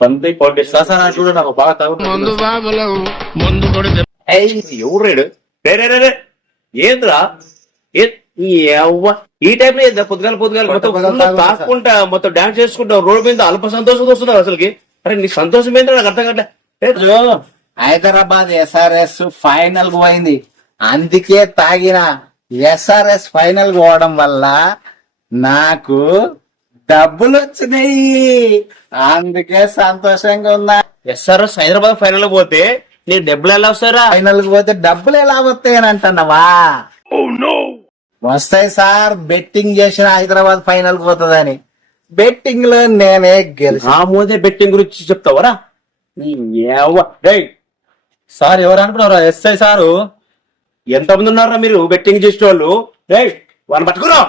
పంది చూడ నాకు బాగా ఎవరు ఏంద్రా ఈ టైప్ లో పొద్దుగాల మొత్తం తాకుంటా మొత్తం డాన్స్ చేసుకుంటా రోడ్డు మీద అల్ప సంతోషం వస్తున్నారు అసలుకి. అరే నీ సంతోషం ఏంటో నాకు అర్థం కావట్లే. హైదరాబాద్ SRS ఫైనల్ పోయింది, అందుకే తాగిన. SRS ఫైనల్ పోవడం వల్ల నాకు డబ్బులు వచ్చినాయి, అందుకే సంతోషంగా ఉన్నా. SRS హైదరాబాద్ ఫైనల్ పోతే నీకు డబ్బులు ఎలా వస్తారా? ఫైనల్ పోతే డబ్బులు ఎలా వస్తాయని అంటున్నావా? వస్తాయి సార్, బెట్టింగ్ చేసిన హైదరాబాద్ ఫైనల్ పోతుందని. బెట్టింగ్ లో నేనే గెలిచి ఆ మోదే బెట్టింగ్ గురించి చెప్తావరా? సార్ ఎవరు అనుకున్నారా? SI sir. ఎంతమంది ఉన్నారా మీరు బెట్టింగ్ చేసే వాళ్ళు? వాళ్ళని పట్టుకురా.